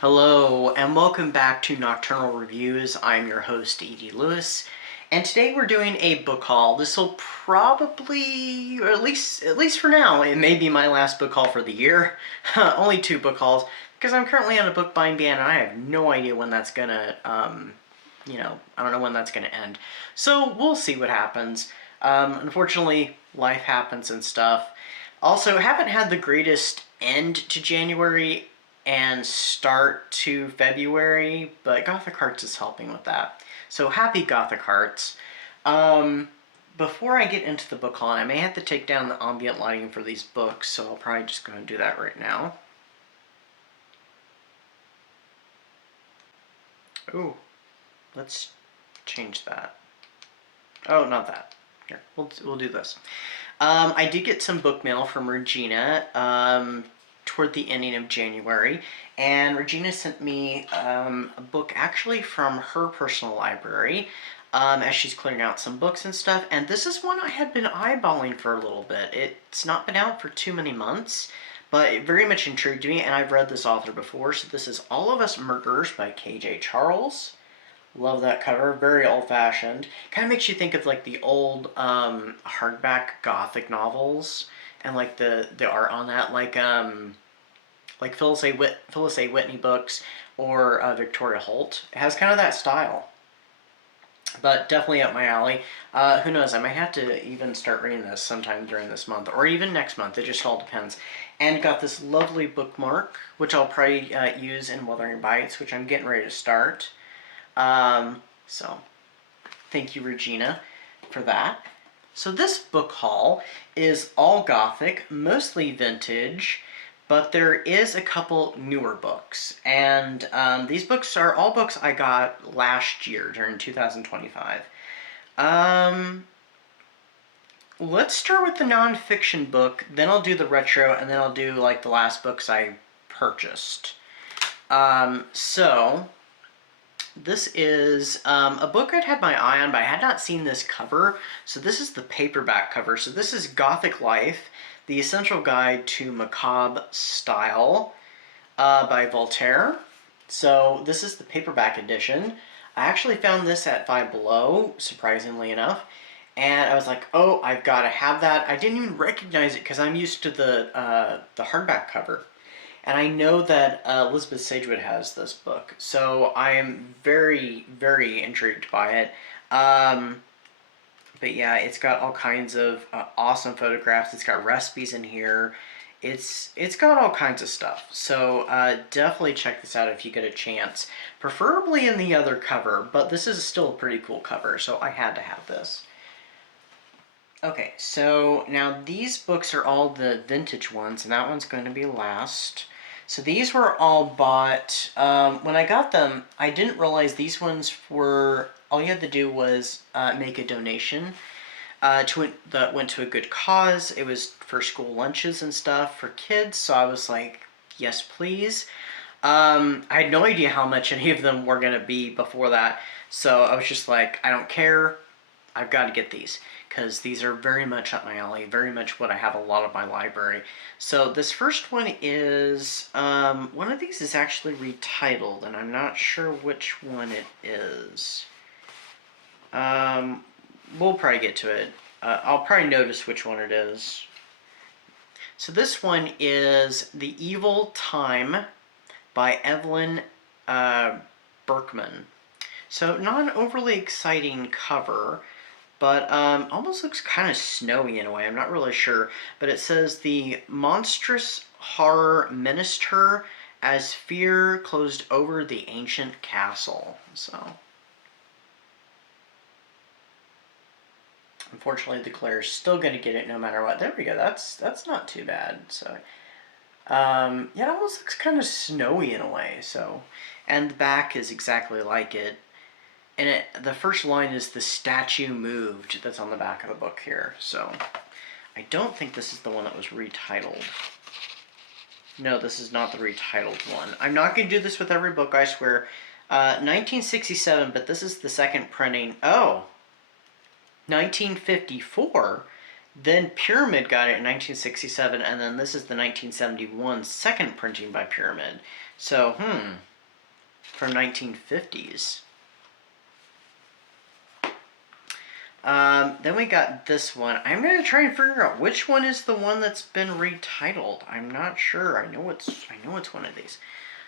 Hello, and welcome back to Nocturnal Reviews. I'm your host, E.D. Lewis, and today we're doing a book haul. This will probably, or at least for now, it may be my last book haul for the year. Only 2 book hauls, because I'm currently on a book buying ban, and I have no idea when that's gonna, I don't know when that's gonna end. So we'll see what happens. Unfortunately, life happens and stuff. Also, haven't had the greatest end to January and start to February, but Gothic Hearts is helping with that. So happy Gothic Hearts. Before I get into the book haul, I may have to take down the ambient lighting for these books, so I'll probably just go and do that right now. Ooh, let's change that. Oh, not that. Here, we'll do this. I did get some book mail from Regina toward the ending of January, and Regina sent me a book actually from her personal library as she's clearing out some books and stuff, and this is one I had been eyeballing for a little bit. It's not been out for too many months, but it very much intrigued me, and I've read this author before. So this is All of Us Murderers by K.J. Charles. Love that cover, very old-fashioned. Kind of makes you think of like the old hardback Gothic novels, and like the art on that, like Phyllis A. Whitney books or Victoria Holt. It has kind of that style, but definitely up my alley. Who knows? I might have to even start reading this sometime during this month, or even next month. It just all depends. And got this lovely bookmark, which I'll probably use in Wuthering Bites, which I'm getting ready to start. So thank you, Regina, for that. So this book haul is all Gothic, mostly vintage, but there is a couple newer books. And these books are all books I got last year during 2025. Let's start with the nonfiction book, then I'll do the retro, and then I'll do like the last books I purchased. This is a book I'd had my eye on, but I had not seen this cover. So this is the paperback cover. So this is Gothic Life, The Essential Guide to Macabre Style by Voltaire. So this is the paperback edition. I actually found this at Five Below, surprisingly enough. And I was like, oh, I've got to have that. I didn't even recognize it because I'm used to the hardback cover. And I know that Elizabeth Sagewood has this book, so I am very, very intrigued by it. But yeah, it's got all kinds of awesome photographs. It's got recipes in here. It's got all kinds of stuff. So definitely check this out if you get a chance. Preferably in the other cover, but this is still a pretty cool cover, so I had to have this. Okay, so now these books are all the vintage ones, and that one's going to be last. So these were all bought, when I got them, I didn't realize these ones were, all you had to do was make a donation that went to a good cause. It was for school lunches and stuff for kids, so I was like, yes please. I had no idea how much any of them were going to be before that, so I was just like, I don't care, I've got to get these, because these are very much up my alley, very much what I have a lot of my library. So this first one is, one of these is actually retitled, and I'm not sure which one it is. We'll probably get to it. I'll probably notice which one it is. So this one is The Evil Time by Evelyn Berkman. So not an overly exciting cover, but almost looks kind of snowy in a way. I'm not really sure. But it says, the monstrous horror menaced her as fear closed over the ancient castle. So, unfortunately, the Claire's still going to get it no matter what. There we go. That's not too bad. So, yeah, it almost looks kind of snowy in a way. So, and the back is exactly like it. And the first line is, the statue moved, that's on the back of the book here. So I don't think this is the one that was retitled. No, this is not the retitled one. I'm not going to do this with every book, I swear. 1967, but this is the second printing. Oh, 1954. Then Pyramid got it in 1967, and then this is the 1971 second printing by Pyramid. So, from 1950s. Then we got this one. I'm going to try and figure out which one is the one that's been retitled. I'm not sure. I know it's one of these.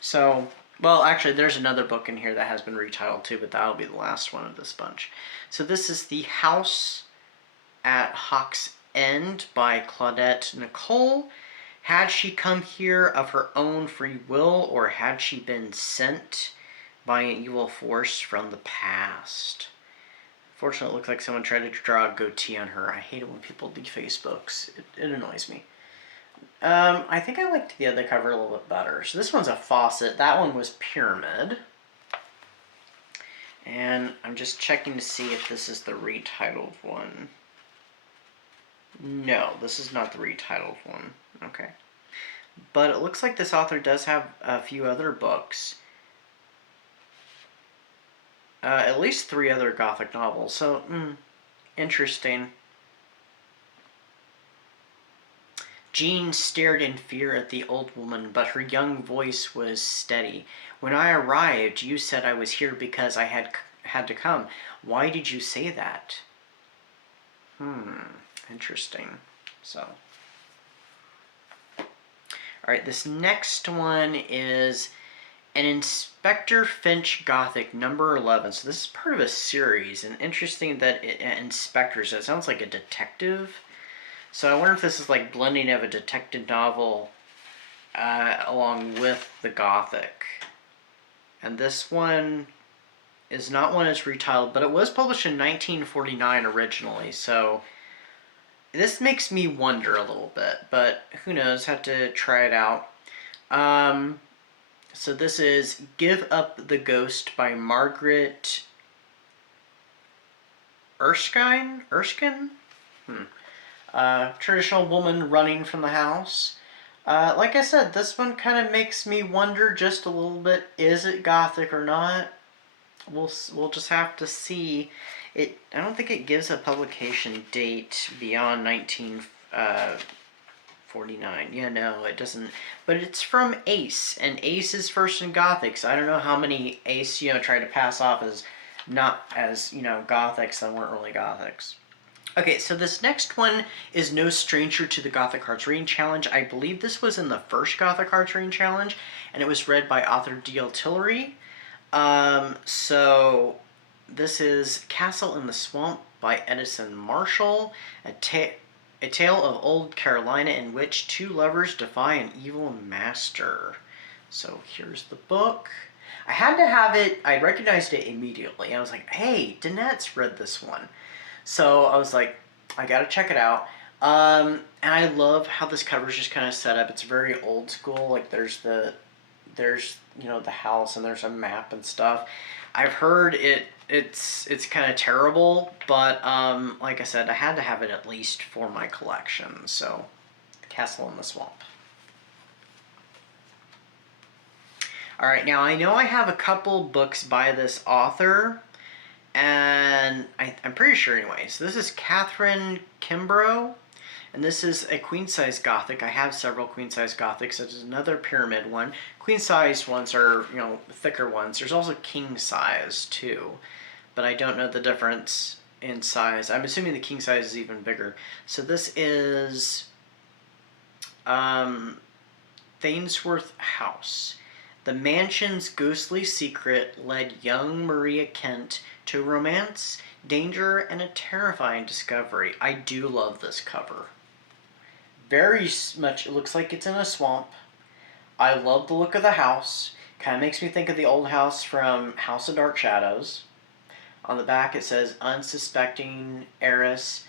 So, well, actually, there's another book in here that has been retitled too, but that'll be the last one of this bunch. So this is The House at Hawk's End by Claudette Nicole. Had she come here of her own free will, or had she been sent by an evil force from the past? Fortunately, it looks like someone tried to draw a goatee on her. I hate it when people deface books. It annoys me. I think I liked the other cover a little bit better. So this one's a faucet. That one was Pyramid. And I'm just checking to see if this is the retitled one. No, this is not the retitled one. Okay. But it looks like this author does have a few other books. At least 3 other Gothic novels. So, interesting. Jean stared in fear at the old woman, but her young voice was steady. When I arrived, you said I was here because I had to come. Why did you say that? Interesting. So, alright, this next one is an Inspector Finch Gothic, number 11. So this is part of a series, and interesting that inspectors, it sounds like a detective. So I wonder if this is like blending of a detective novel along with the Gothic. And this one is not one that's retitled, but it was published in 1949 originally, so this makes me wonder a little bit, but who knows, have to try it out. So this is Give Up the Ghost by Margaret Erskine? Traditional woman running from the house. Like I said, this one kind of makes me wonder just a little bit, is it Gothic or not? We'll just have to see. I don't think it gives a publication date beyond 1949. Yeah, no, it doesn't. But it's from Ace, and Ace is first in Gothic, so I don't know how many Ace, try to pass off as not as, Gothics that weren't really Gothics. Okay, so this next one is no stranger to the Gothic Hearts Reading Challenge. I believe this was in the first Gothic Hearts Reading Challenge, and it was read by author D.L. Tillery. So this is Castle in the Swamp by Edison Marshall, a tale of old Carolina in which 2 lovers defy an evil master. So here's the book. I had to have it, I recognized it immediately. I was like, hey, Danette's read this one. So I was like, I gotta check it out. And I love how this cover is just kind of set up. It's very old school. Like there's the house, and there's a map and stuff. I've heard it's kind of terrible, but like I said, I had to have it at least for my collection. So, Castle in the Swamp. Alright, now I know I have a couple books by this author, and I'm pretty sure anyway. So this is Catherine Kimbrough, and this is a queen-size Gothic. I have several queen-size Gothics. This is another Pyramid one. Queen-size ones are, thicker ones. There's also king-size, too, but I don't know the difference in size. I'm assuming the king-size is even bigger. So this is Thainsworth House. The mansion's ghostly secret led young Maria Kent to romance, danger, and a terrifying discovery. I do love this cover. Very much, it looks like it's in a swamp. I love the look of the house. Kind of makes me think of the old house from House of Dark Shadows. On the back it says, unsuspecting heiress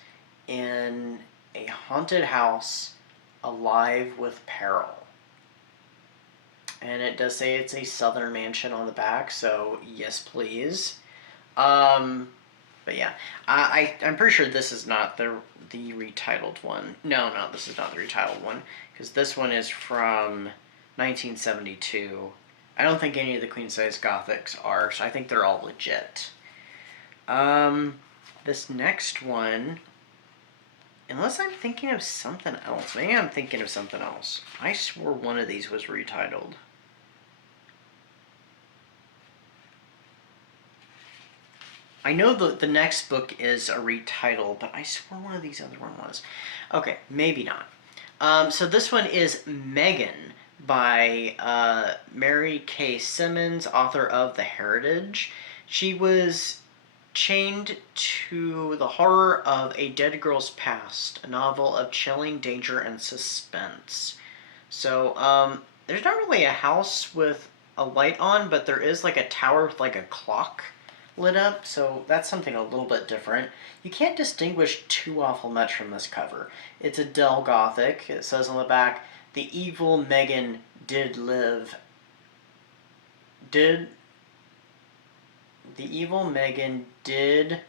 in a haunted house, alive with peril. And it does say it's a southern mansion on the back, so yes please. But yeah, I'm pretty sure this is not the retitled one. No, this is not the retitled one, because this one is from 1972. I don't think any of the queen-size Gothics are, so I think they're all legit. This next one Unless I'm thinking of something else. Maybe I'm thinking of something else. I swore one of these was retitled. I know the next book is a retitle, but I swore one of these other one was. Okay, maybe not. So this one is Megan by Mary K. Simmons, author of The Heritage. She was chained to the horror of a dead girl's past, a novel of chilling danger and suspense. So, there's not really a house with a light on, but there is like a tower with like a clock lit up, so that's something a little bit different. You can't distinguish too awful much from this cover. It's a dull Gothic. It says on the back, the evil Megan did live. The evil Megan did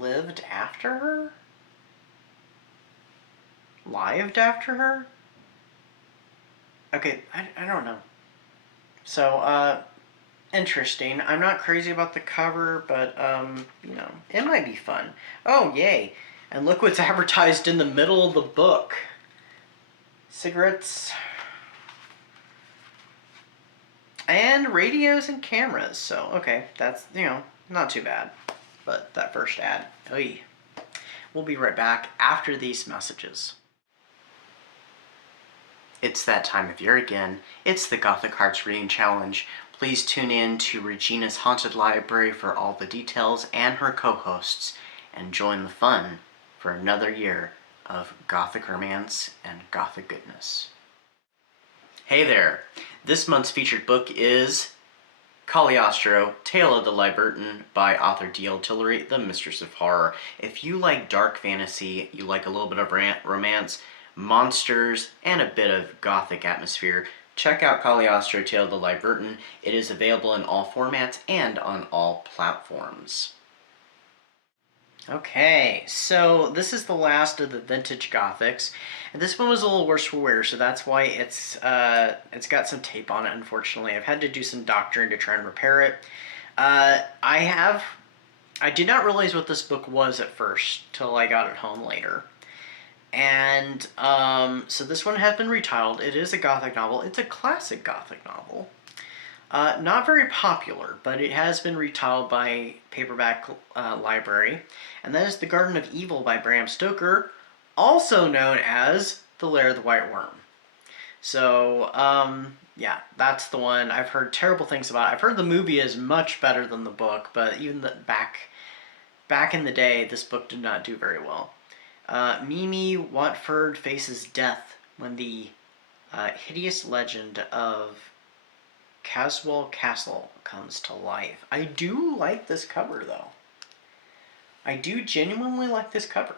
lived after her? Lived after her? Okay, I don't know. So, interesting. I'm not crazy about the cover, but, you know, it might be fun. Oh, yay. And look what's advertised in the middle of the book. Cigarettes. And radios and cameras. So, okay, that's, you know, not too bad. But that first ad, oy. We'll be right back after these messages. It's that time of year again. It's the Gothic Hearts Reading Challenge. Please tune in to Regina's Haunted Library for all the details and her co-hosts, and join the fun for another year of Gothic romance and Gothic goodness. Hey there! This month's featured book is Cagliostro, Tale of the Libertin by author D.L. Tillery, the Mistress of Horror. If you like dark fantasy, you like a little bit of romance, monsters, and a bit of Gothic atmosphere, check out Cagliostro, Tale of the Libertin. It is available in all formats and on all platforms. Okay, so this is the last of the vintage Gothics, and this one was a little worse for wear, so that's why it's got some tape on it, unfortunately. I've had to do some doctoring to try and repair it. I did not realize what this book was at first, till I got it home later. And, so this one has been retitled. It is a Gothic novel. It's a classic Gothic novel. Not very popular, but it has been retitled by Paperback Library, and that is The Garden of Evil by Bram Stoker, also known as The Lair of the White Worm. So, yeah, that's the one. I've heard terrible things about it. I've heard the movie is much better than the book, but even back in the day, this book did not do very well. Mimi Watford faces death when the hideous legend of Caswell Castle comes to life. I do like this cover, though. I do genuinely like this cover.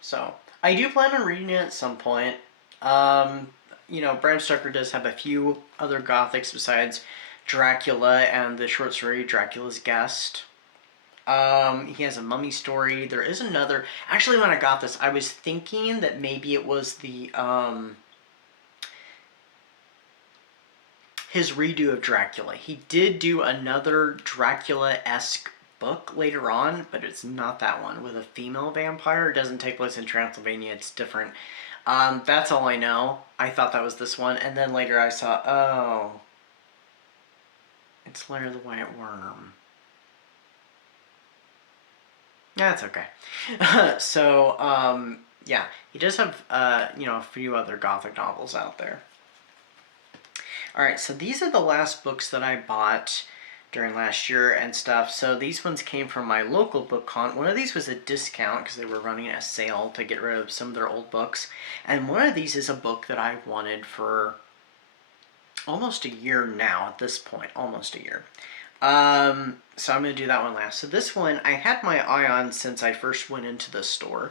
So, I do plan on reading it at some point. You know, Bram Stoker does have a few other Gothics besides Dracula and the short story Dracula's Guest. He has a mummy story. There is another... Actually, when I got this, I was thinking that maybe it was the, his redo of Dracula. He did do another Dracula-esque book later on, but it's not that one, with a female vampire. It doesn't take place in Transylvania. It's different. That's all I know. I thought that was this one, and then later I saw, oh, it's Lair of the White Worm. That's okay. So, yeah, he does have, you know, a few other Gothic novels out there. Alright, so these are the last books that I bought during last year and stuff. So these ones came from my local book con. One of these was a discount because they were running a sale to get rid of some of their old books. And one of these is a book that I've wanted for almost a year now at this point. Almost a year. So I'm going to do that one last. So this one I had my eye on since I first went into the store.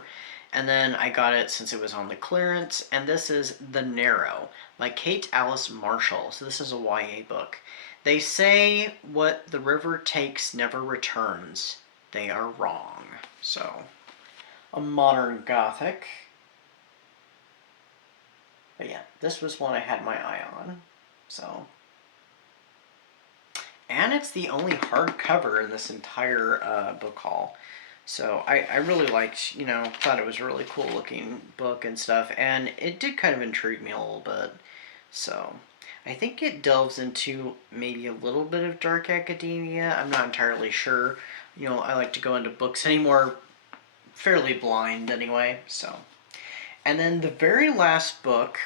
And then I got it since it was on the clearance. And this is The Narrow by Kate Alice Marshall. So this is a YA book. They say what the river takes never returns. They are wrong. So, a modern Gothic. But yeah, this was one I had my eye on. So, And it's the only hardcover in this entire book haul. So I really liked, thought it was a really cool looking book and stuff. And it did kind of intrigue me a little bit. So I think it delves into maybe a little bit of dark academia. I'm not entirely sure. I like to go into books anymore fairly blind anyway. So, and then the very last book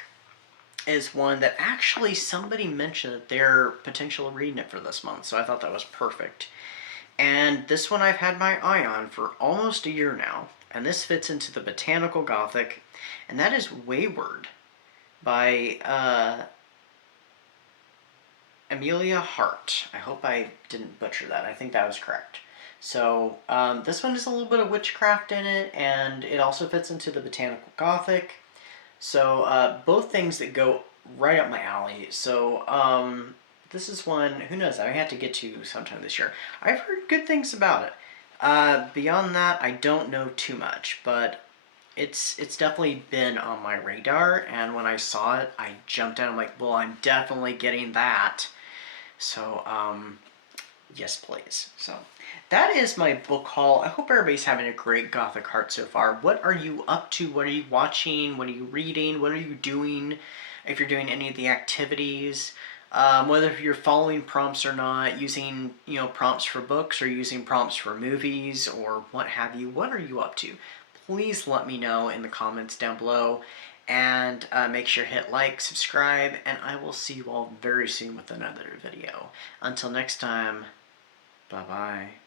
is one that actually somebody mentioned that they're potentially reading it for this month. So I thought that was perfect. And this one I've had my eye on for almost a year now. And this fits into the Botanical Gothic. And that is Wayward by Amelia Hart. I hope I didn't butcher that. I think that was correct. So this one has a little bit of witchcraft in it, and it also fits into the Botanical Gothic. So both things that go right up my alley. So this is one, who knows, I have to get to sometime this year. I've heard good things about it. Beyond that, I don't know too much, but it's definitely been on my radar, and when I saw it, I jumped out. I'm like, well, I'm definitely getting that. So, yes, please. So, that is my book haul. I hope everybody's having a great Gothic Heart so far. What are you up to? What are you watching? What are you reading? What are you doing? If you're doing any of the activities, whether you're following prompts or not, using prompts for books or using prompts for movies or what have you. What are you up to? Please let me know in the comments down below. And make sure to hit like, subscribe, and I will see you all very soon with another video. Until next time, bye-bye.